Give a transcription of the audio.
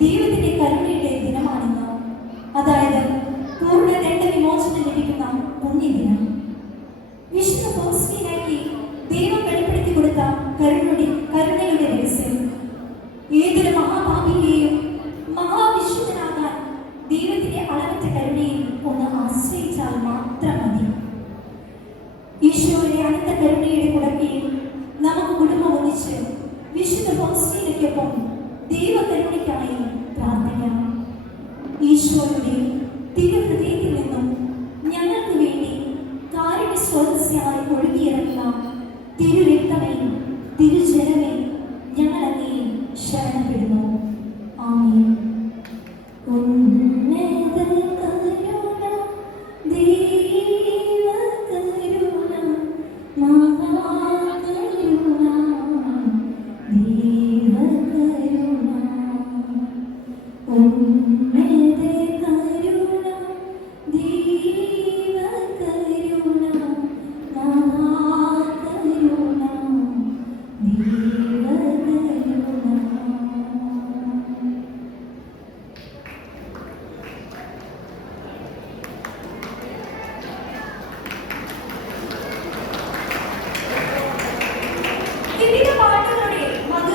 ദൈവത്തിന്റെ കരുണയുടെ ദിനമാണെന്ന്, അതായത് പൂർണ്ണ ദണ്ഡ വിമോചനം ലഭിക്കുന്ന പുണ്യദിനം. വിശുദ്ധ ഫൗസ്റ്റീനയ്ക്ക് ദൈവം വെളിപ്പെടുത്തി കൊടുത്ത കരുണയുടെ രഹസ്യം ഏതൊരു മഹാപാപിയെയും മഹാവിശുദ്ധനാകാൻ ദൈവത്തിന്റെ അളവറ്റ കരുണയിൽ ഒന്ന് ആശ്രയിച്ചാൽ മാത്രം മതി. ഈശോയുടെ അനന്ത കരുണയുടെ കുടക്കയിൽ നമുക്ക് കുടുംബം ഒന്നിച്ച് വിശുദ്ധ ഫൗസ്റ്റീനയ്ക്കൊപ്പം ദൈവകരുണയ്ക്കായി പ്രാർത്ഥിക്കാം. ഈശോയുടെ തിരുഹൃദയത്തിൽ നിന്നും ഞങ്ങൾക്ക് വേണ്ടി കാരുണ്യ സ്രോതസ്സായി ഒഴുകിയിറങ്ങുന്ന തിരു